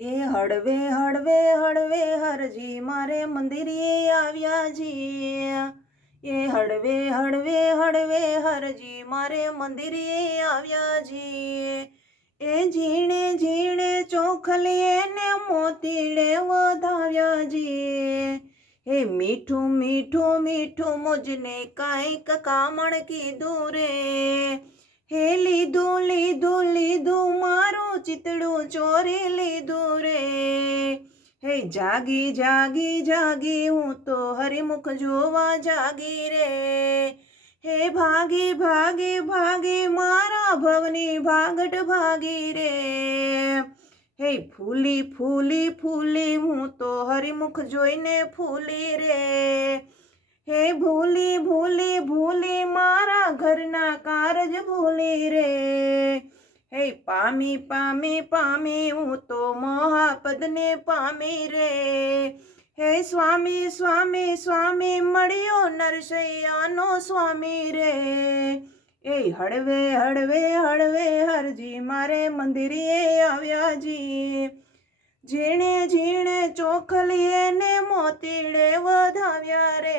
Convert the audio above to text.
એ હળવે હળવે હળવે હરજી મારે મંદિરે આવ્યા જી। એ હળવે હળવે હળવે હરજી મારે મંદિરે આવ્યા જી। એ ઝીણે ઝીણે ચોખલીએ ને મોતીડે વધાવ્યા જી। હે મીઠું મીઠું મીઠું મુજને કાંઈક કામણ કીધું રે। હે લીધું લીધું લીધું મારું ચિતડું ચોરી લીધું રે। હે જાગી જાગી જાગી હું તો હરિમુખ જોવા જાગી રે। હે ભાગી ભાગી ભાગી મારા ભવની ભાગટ ભાગી રે। હે ફૂલી ફૂલી ફૂલી હું તો હરિમુખ જોઈને ફૂલી રે। હે ભૂલી ભૂલી ભૂલી મારા ઘરના કારજ ભૂલી રે। હે પામી પામી પામી હું તો મહાપદને પામી રે। હે સ્વામી સ્વામી સ્વામી મળ્યો નરસૈયાનો સ્વામી રે। એ હળવે હળવે હળવે હરજી મારે મંદિરે આવ્યા જી। ઝીણે ઝીણે ચોખલીએ ને મોતીડે વધાવ્યા રે।